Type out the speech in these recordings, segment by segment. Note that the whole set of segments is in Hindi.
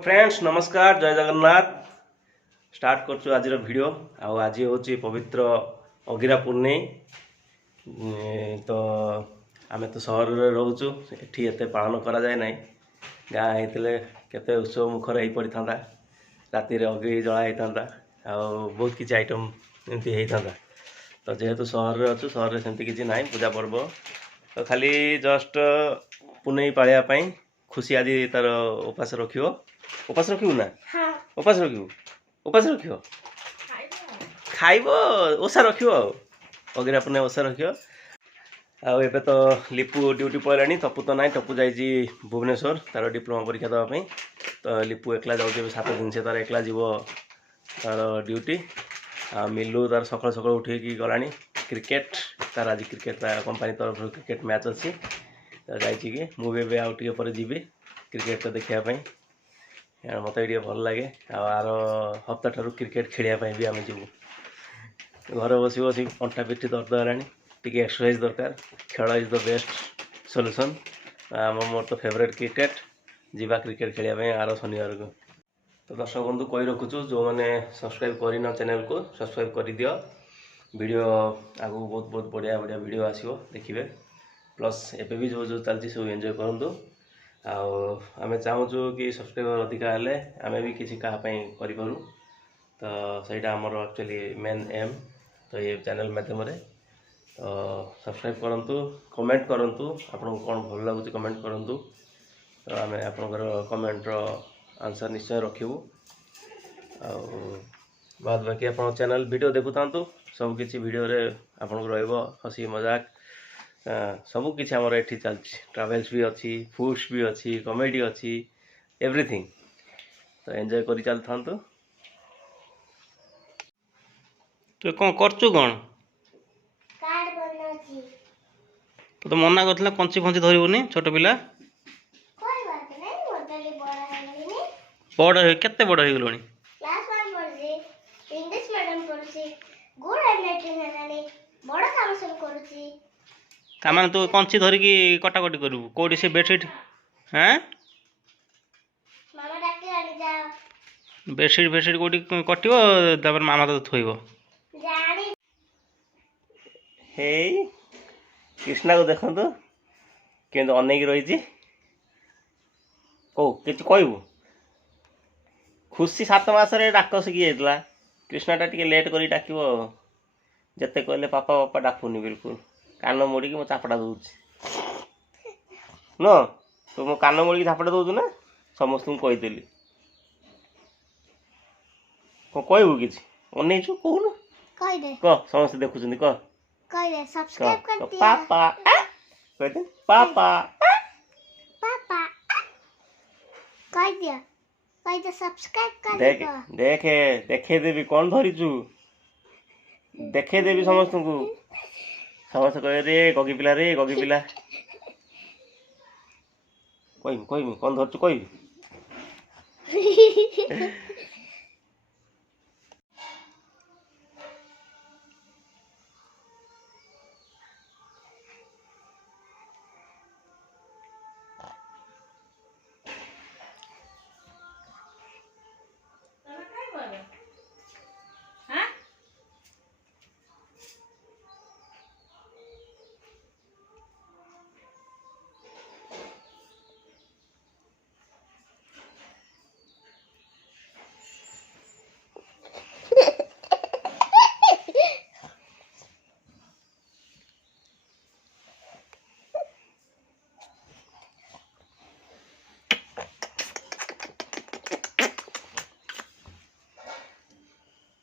हेलो फ्रेंड्स नमस्कार जय जगन्नाथ स्टार्ट करछु आज वीडियो आज हूँ पवित्र अगिरा पूर्णि तो आम तो सहर में रोचु एटी एत पालन करा जाए ना गाँ होते केते उत्सव मुखर हो पड़ी था राति अग्नि जला होता बहुत किसी आइटम एमती होता तो जेहेतु सहर में अच्छु सहर में सेमती किसी ना पूजा पर्व तो खाली जस्ट पुनई पालिया खुशी आज तार उपास रखियो उपास रखियो ना उपास रखियो उपास रखियो खाइब ओषा रखियो अगिरा पुणे ओषा रखियो आबे तो लिपु ड्यूटी पड़े टपु तो ना टपु जाइए भुवनेश्वर तार डिप्लोमा परीक्षा देवाई तो लिपु एकला जाऊे 7 दिन से तार एकला जीव तार ड्यूटी मिलू तार सकाल सकाल उठे गला क्रिकेट तार आज क्रिकेट कंपनी तरफ क्रिकेट मैच अच्छी तो जाइए मुझे आउ टे जी क्रिकेट तो देखापी मत भल लगे आर हप्ता ठार क्रिकेट खेलने भी आम जीव घर बस बस अंटा पिठी दर्द है टी एक्सरसाइज दरकार खेल इज द बेस्ट सॉल्यूशन मोर तो फेवरेट क्रिकेट जीवा क्रिकेट खेलने आर शनिवार को तो दर्शक बंधु कही रखुचु जो मैंने सब्सक्राइब करना चैनल को सब्सक्राइब कर दियो वीडियो आगु बहुत बहुत बढ़िया बढ़िया वीडियो आसो देखिए प्लस एबे भी जो जो चलती सब एंजॉय करूँ आम चाहूँ कि सब्सक्राइबर अधिका हेले आम भी किसी कहीं करूँ तो सहीटा आमर एक्चुअली मेन एम तो ये चैनल माध्यम तो सब्सक्राइब करूँ कमेंट करूँ आपको कौन भल लगुच कमेंट करूँ तो आम आपंकर कमेंटर आंसर निश्चय रखू बाद बाकी आप चैनल वीडियो देखु था सब किसी वीडियो रे आपन हसी मजाक सब किसी आमर ये चलती ट्रावेल्स भी अच्छी फूड्स भी अच्छी कॉमेडी अच्छी एवरीथिंग तो एंजॉय कर चल था तो कौन करचु कौन तो मना कर कंची फंची धरबुनि छोट पिला बड़ केते बड़ हो गलणी तामान तू कंची धरिकी कटाकटी करू कोडी से बेडशीट हाँ बेडशीट बेडशीट कोडी कटिबो तापर मामा तो थोइबो हे कृष्णा को देखंतु केंद अनेक रही को किछ कहबू खुशी 7 मासरे डाक शिखी जाइला कृष्णाटा टिके लेट करी डाकिबो जते कहले पापा पापा डाकुनी बिल्कुल कान मोड़ी मो चापड़ा दूची न तो मो कान मोड़ी चापड़ा दौचु ना समस्त कहीदेली कौन कहबू कि अनैचु कहून कह समस्त देखुं कह सब्सक्राइब कर दिया पापा कहते पापा पापा कह दिया सब्सक्राइब कर देख देखे देखे देवी कौन धरीचु देखे देवी समस्त को समस्त कहे रे गगी पिला कहबी कौन धरचु कहबी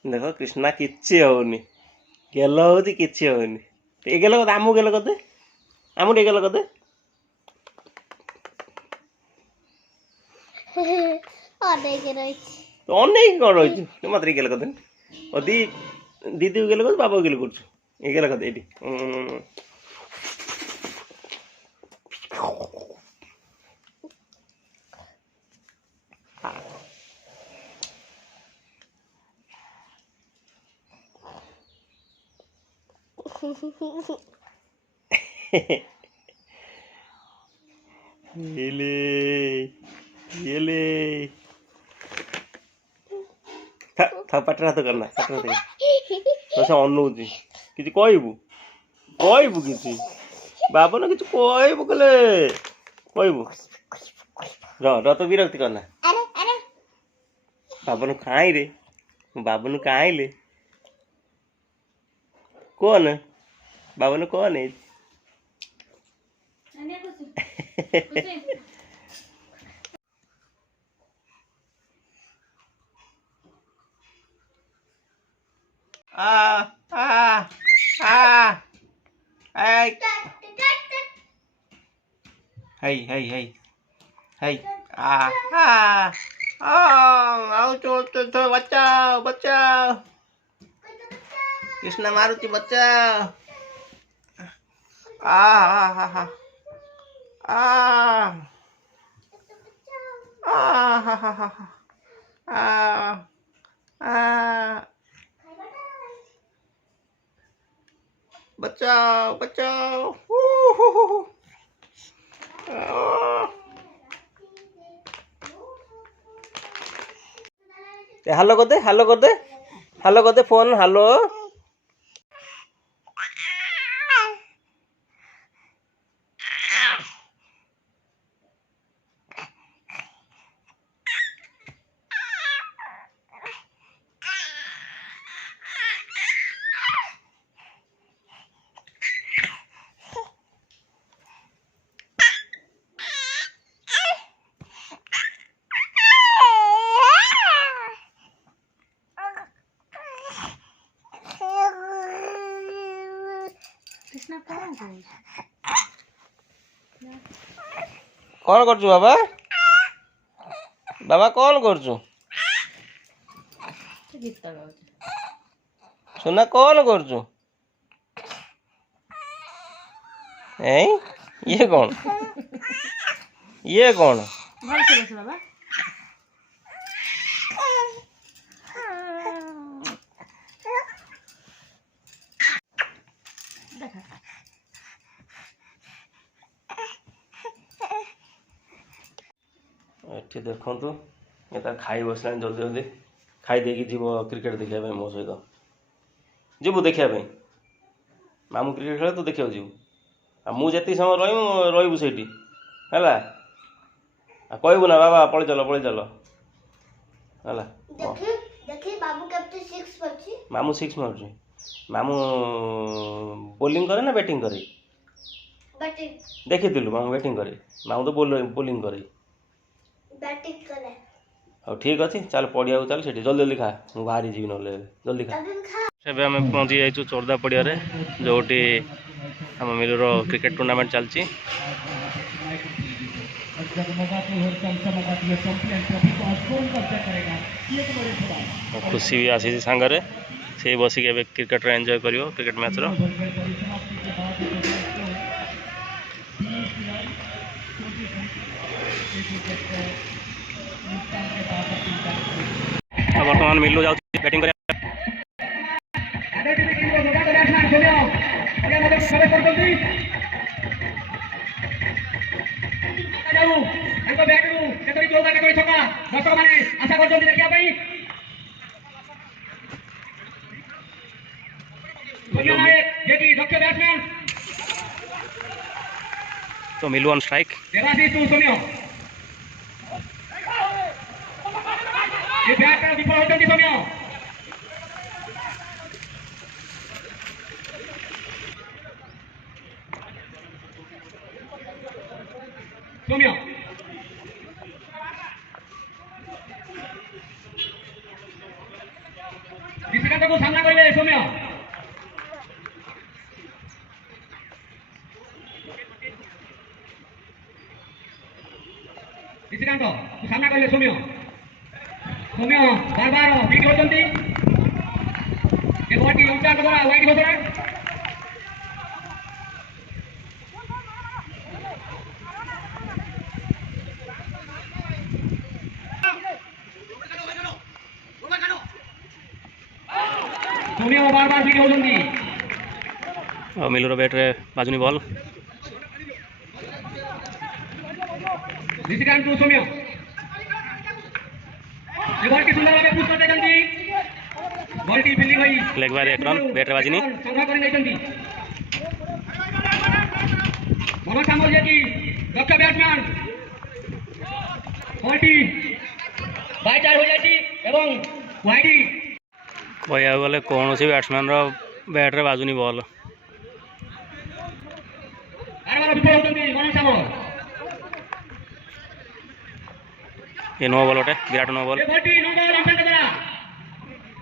देख कृष्णा किसी होनी गेल हो कि होनी ये गेल कदे आमू गेल कदे आमू टे गेल कदे तो अनेक कौन रही मत गेल कदे दी दीदी को गेल कर बाबा गेल कर ये गेल कदे ये ये ले ଥା ପାଟିରେ ହାତ କରନା ପାଟିରେ ହାତ ତ ସେ ଅନଉଛି କିଛି କହିବୁ କହିବୁ କିଛି ବାବନ କିଛି କହିବୁ କହିଲେ କହିବୁ ର ତ ବିରକ୍ତି କରନା अरे अरे ବାବନ କାହିଁ ରେ ବାବନ କାହିଁଲେ କଣ ବାବନ କଣ आ आ आ आई हाय हाय हाय हाय आ आ आओ तो बचाओ बचाओ कृष्ण मारुति बचाओ आ आ आ आ आ आ बचाओ बचाओ हेलो कर दे हेलो कर दे हेलो कर दे फोन हेलो कृष्णा कौन है कौन कर बाबा बाबा कौन कर गीत गाओ सुना कौन कर ये कौन भल से बस बाबा देखा एठी देखंतु ये तार खाई बसला जल्दी जल्दी खाई देकी जीव क्रिकेट देखिया पे मो सहित जीवु देखिया पे मामू क्रिकेट खेले तू देखिया जीवु आ मु जेती समय रहिबु सेठी हैला आ कहबु ना बाबा पळे चलो हैला देखी देखी बाबू कैप्टन 6 पछी मामू 6 मारु मामू बॉलिंग करे ना बैटिंग करे बैटिंग देखिथिलु मामू बैटिंग करे मामू तो बॉलिंग करे बैटिंग करे हो ठीक अच्छे चल पड़िया चल से जल्दी जल्दी खा मु बाहरी जी ना जल्दी खा तभी खा ଏବେ ଆମେ ପହଞ୍ଚି ଯାଇଛୁ ଚୋରଦା ପଡ଼ିଆରେ ଯେଉଁଠି ଆମ ମିଲର କ୍ରିକେଟ ଟୁର୍ଣ୍ଣାମେଣ୍ଟ ଚାଲିଛି ଖୁସି ବି ଆସିଛି ସାଙ୍ଗରେ ସେ ବସିକି ଏବେ କ୍ରିକେଟର ଏନ୍ଜୟ କରିବ କ୍ରିକେଟ ମ୍ୟାଚ୍ର ବର୍ତ୍ତମାନ ମିଲୁ ଯାଉଛି ବ୍ୟାଟିଂ କରିବା तो मिलू ऑन स्ट्राइक सौम्य निशिकांत को सामना करेंगे सौम्य निशिकांत को सामना करेंगे सौम्य सौम्य बार बार बीट होती ये बॉल की ऊंचा करा वाइड घोषणा सौम्य बार बार बीट होती मिलूर बैट्रे बाजुनी बॉल निशिकांत को सौम्य ये बॉल की सुंदर भाव पुश करते जल्दी बॉलटी फील्डिंग होई लेग बार 1 रन बैट रे बाजिनी संग्रह करि नैचंती मनोज सामल जे की दक्ष बैट्समैन बॉलटी बाय चार हो जायछि एवं वाइडी कहया गले कौन सी बैट्समैन रो बैट रे बाजुनी बॉल बार विफल होतंती मनोज सामल ये नो बॉल उठे विराट नो बॉल ए बॉलटी नो बॉल अंपायर द्वारा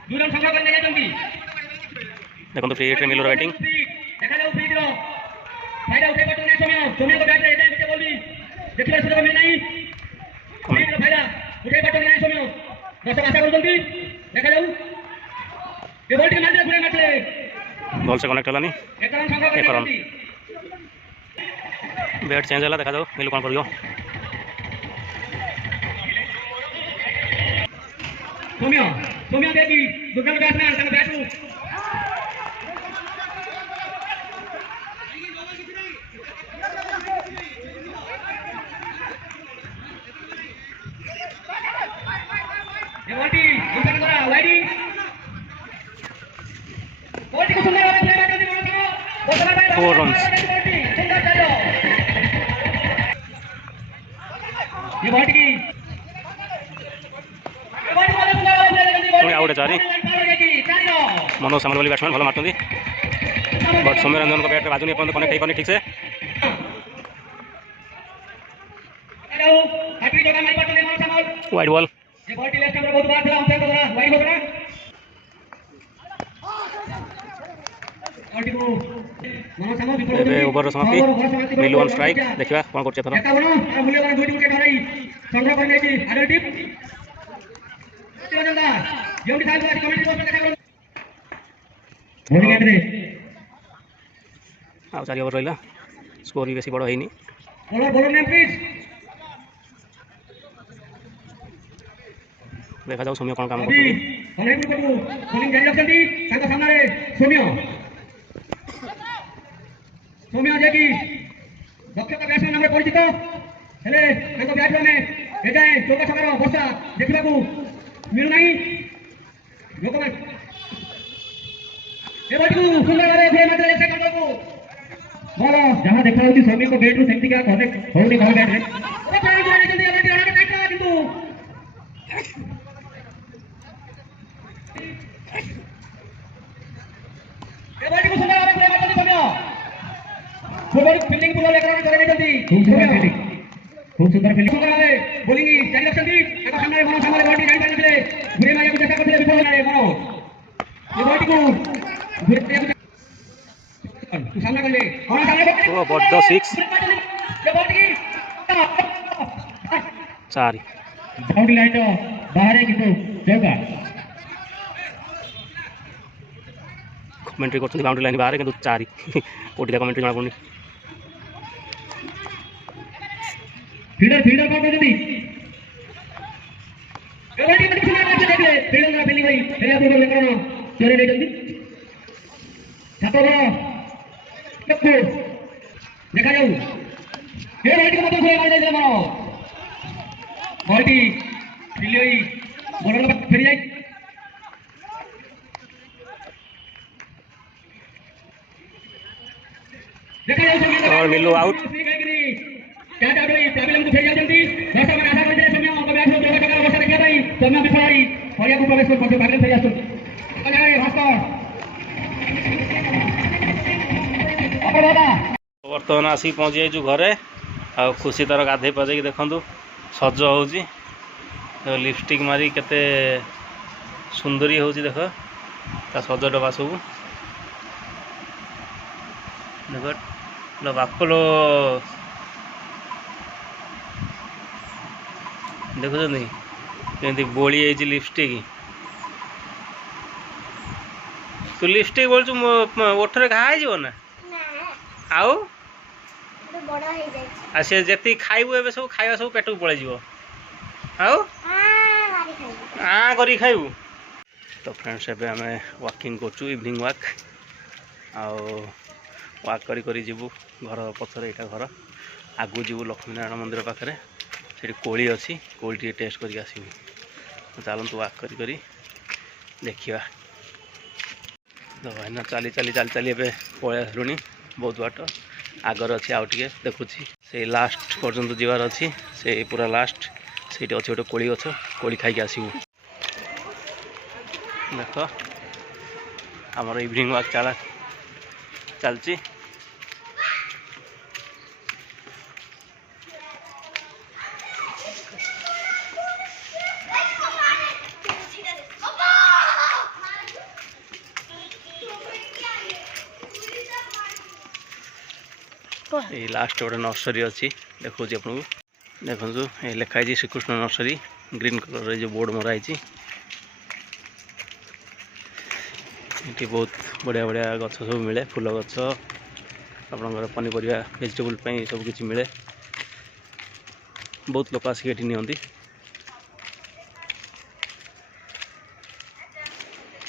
2 रन संग्रह करने जायछंती देखो तो फ्री हिट रे मिलो बैटिंग देखा जाऊ फ्री थ्रो फायदा उठे पटने सोम्य सोम्य को बैट रे एटा के बोली देखिला सुযোগ मिले नहीं फ्री थ्रो फायदा उठे पटने सोम्य दर्शक आशा करछंती देखा जाऊ ए बॉलटी मारले पूरे मैचले बॉल से कनेक्ट हलानी 1 रन संग्रह करने जायछंती बैट चेंज होला देखा जाऊ मिलो कोन करियो सोम्य सोम्य देखी दुर्गम बैट्समैन तन बैटू बॉलटी अंपायर द्वारा वाइडी बॉलटी को सुंदर भावे प्ले करती मनोज 4 runs सुंदर चालो ये बॉलटी की पुणी आउट चारि मनोज सामल वाली बैट्समैन भल मारती बट सौम्य रंजन को बैट रे बाजुनी अपन कनेक्ट होई ठीक से वाइड बॉल ये बॉलटी लेफ्ट में बहुत बार था अंपायर द्वारा वाइड हो गया बॉलटी को मनोज सामल विफल एबे ओवर समाप्ति मिलो वन स्ट्राइक देखिबा कोन करछ थरा एका बनो मूल्यवान 2 विकेट हराई संग्रह कर लेछि आडल टीम तिरंदा जेउडी साल आज कमेंट बॉक्स में देखा बॉलिंग एंट्री आ 4 ओवर रहिला स्कोर भी बेसी बड़ होइनी बॉलर नेम प्लीज देखा जाऊ सौम्य कोन काम अभी करछ ऑनलाइन को बॉलिंग जारी रखती ताका सामने रे सौम्य सौम्य जे की दक्षता बैट्समैन नाम परिचित हेले ताको बैट में एजाए चौका छकार वर्षा देखिबा को मिलु नहीं लोक में ए बाजू सुंदर भावे फ्रेम में ले सेकंड को बोलो जहां देखा होती सौम्य को बैट रो सेमती का कनेक्ट होनी घर बैट रे ओ प्लेयर जो नहीं जल्दी ऑलरेडी रन काटा किंतु ए बाजू को सुंदर भावे फ्रेम में सौम्य फुटबॉल फील्डिंग पुल लेकर करे नहीं जल्दी खूब सुंदर फील्डिंग सुंदर भावे बॉलिंग जारी रखती एका सामने मनो सामने बॉडी जाई पारिले घुरे माया को चेष्टा करथिले विफल होले मनो ये बॉडी को घुरे तू सामने करले मनो सामने ओ बड्ड 6 ये बॉडी की 4 बाउंड्री लाइन तो बाहर है किंतु चौका कमेंट्री करछन बाउंड्री लाइन बाहर किंतु 4 कोटिला कमेंट्री जणा पड़नी फील्डर फील्डर कौन करती एवडी में सुना कर देख ले फील्डर ना फील्डिंग भाई हेला तो लेकर ना चले नहीं जल्दी छातो बड़ा देखो देखा जाऊ ये राइट को मतलब से मार दे मारो बॉडी फिलियोई बॉलर का फिर जाए देखा जाऊ और मिलो आउट क्या डाबली प्रॉब्लम को फेल जल्दी दर्शक में आशा करते समय को बैठ हो जोड़ा चक्कर बसा रखिया भाई समय विफलाई हरिया को प्रवेश कर भागने से आसो अरे भास्कर अपन दादा बर्तमान आसी पहुँची जाइछु घरे आ खुशी तार गाधे पाधे देखु सज होउची लिपस्टिक मारी केते सुंदरी होउची देख ता सज डबा सब देख लो बापलो देखुଛନ୍ତି କେମିତି ବୋଳି ଯାଇଛି ଲିପଷ୍ଟିକ୍ ତୁ ଲିପଷ୍ଟିକ୍ ବୋଳୁଛୁ ଓଠରେ ଘା ହେଇଯିବ ନା ଆଉ ସେ ଯେତିକି ଖାଇବୁ ଏବେ ସବୁ ଖାଇବା ସବୁ ପେଟକୁ ପଳେଇଯିବ ଆଉ କରିକି ଖାଇବୁ ତ ଫ୍ରେଣ୍ଡସ୍ ଏବେ ଆମେ ୱାକିଂ କରୁଛୁ ଇଭିନିଂ ୱାକ୍ ଆଉ ୱାକ୍ କରି ଯିବୁ ଘର ପଛରେ ଏଇଟା ଘର ଆଗକୁ ଯିବୁ ଲକ୍ଷ୍ମୀନାରାୟଣ ମନ୍ଦିର ପାଖରେ ସେଠି କୋଳି ଅଛି କୋଳି ଟିକେ ଟେଷ୍ଟ କରିକି ଆସିବୁ ଚାଲନ୍ତୁ ୱାକ୍ କରି ଦେଖିବା भाईना चली चली चली चली ए पलि आसलुनी बहुत बाट आगर अच्छी आउ टे देखुँ से लास्ट पर्यंत जीवार अच्छी से पूरा लास्ट से अच्छे गोटे कोड़ी गछ कोड़ी खाई आसबू देख आमर इवनिंग वाक चलती ये लास्ट गोटे नर्सरी अच्छी देखो आपको देखो ये लिखाई श्रीकृष्ण नर्सरी ग्रीन कलर जो बोर्ड मराई ये बहुत बढ़िया बढ़िया गछ सब मिले फूल गछ आपंकर पनीपरिया वेजिटेबल सब किसी मिले बहुत लोक आसिक ये नियंती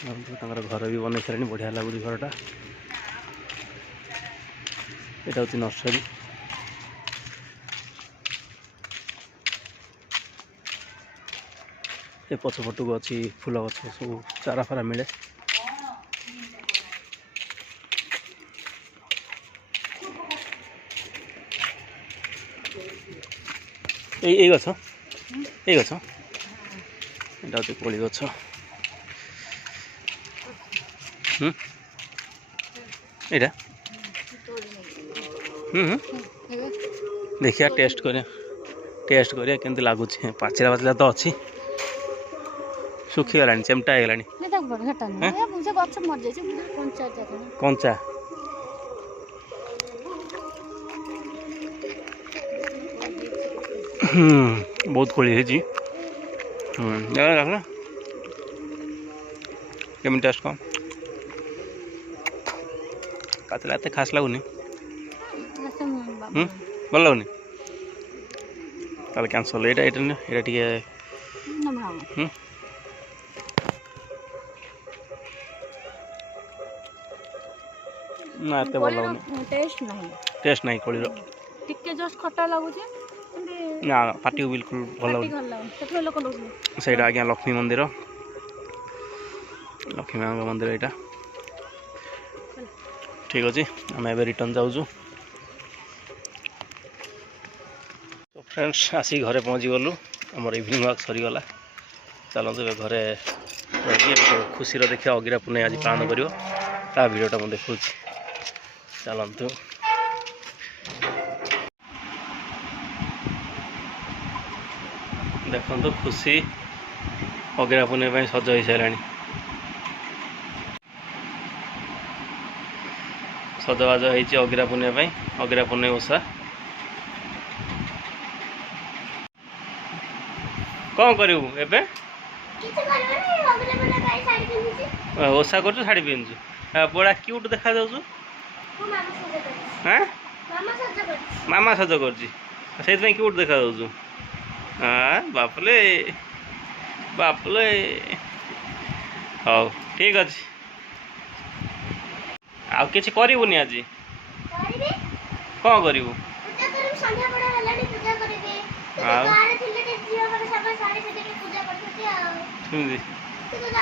घर भी बन सारे बढ़िया लगुच घरटा এটা হচ্ছে নর্সারি ଏ ପଛପଟକୁ ଅଛି ଫୁଲ ଗଛ ସବୁ ଚାରା ଫାରା ମିଳେ এই ଗଛ ଏଇଟା ହଉଛି କୋଳି ଗଛ ଏଇଟା देखिए टेस्ट करिया केमती लगुच पाचिला पाचिला तो अच्छी सुखी गला चेमटा हो कंचा बहुत कोड़ी है केमी टेस्ट कौन पाचिला एत खास लगुनि भल लगुनि ताले कैंसल एटा टिके ना एते भल लगुनि टेस्ट नहीं कोड़ी रो टिके जस्ट खट्टा लागुचे ना पाटी बिल्कुल भल लगुनि सेटा आज्ञा लक्ष्मी मंदिर लक्ष्मी माँ मंदिर यहाँ ठीक अच्छे आम ए रिटर्न जाऊँ तो फ्रेंड्स आसी घरे पहुँची गलु आमर इवनिंग वाक सरीगला चलते घरे खुशी देखिए अगिरा पुणे आज पालन कर भिडियोटा मुझे देखा चलतु देखो खुशी अगिरा पुणे सज हो सारा सजबाज हो अगिरा पुणे अगिरा पुणे ओषा कौन करू एबे ओषा कर शाढ़ी पिंधु बड़ा क्यूट देखा जाऊ मामा सज कर क्यूट देखा जाऊ हाँ बापले बापले हाँ ठीक अच्छे आउ किसी करूनी आज कौन करू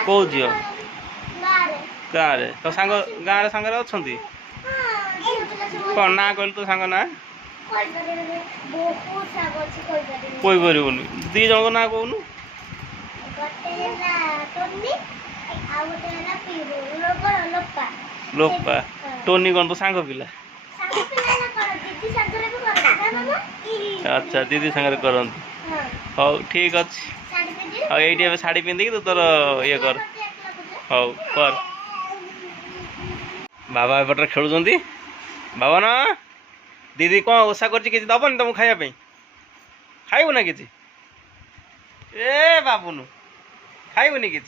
कौ झी गाँव तो सांग गाँव सांगे अच्छा कौन ना कहल तो सांग ना कोई पारूनी दी जन ना कहून लोपा टोनी कौन तो सांग पिला अच्छा दीदी सांगे करती हाँ ठीक अच्छे हाँ ये शाढ़ी पिंधिकी तू तोर ये कर हाँ कर बाबा एपटे खेलुं बाबा ना दीदी कौन ओषा कर दबनी तुमको खायापी खाइबू ना कि ए बाबुनु खाइबूनी कि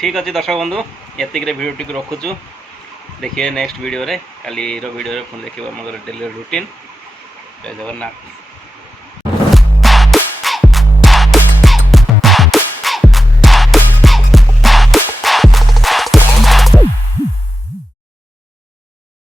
ठीक अच्छे दर्शक बंधु एतिक भिडियो टी रखुचु देखिए नेक्स्ट वीडियो रे काली वीडियो पुणी देखिए आम डेली रूटीन जय जगन्नाथ।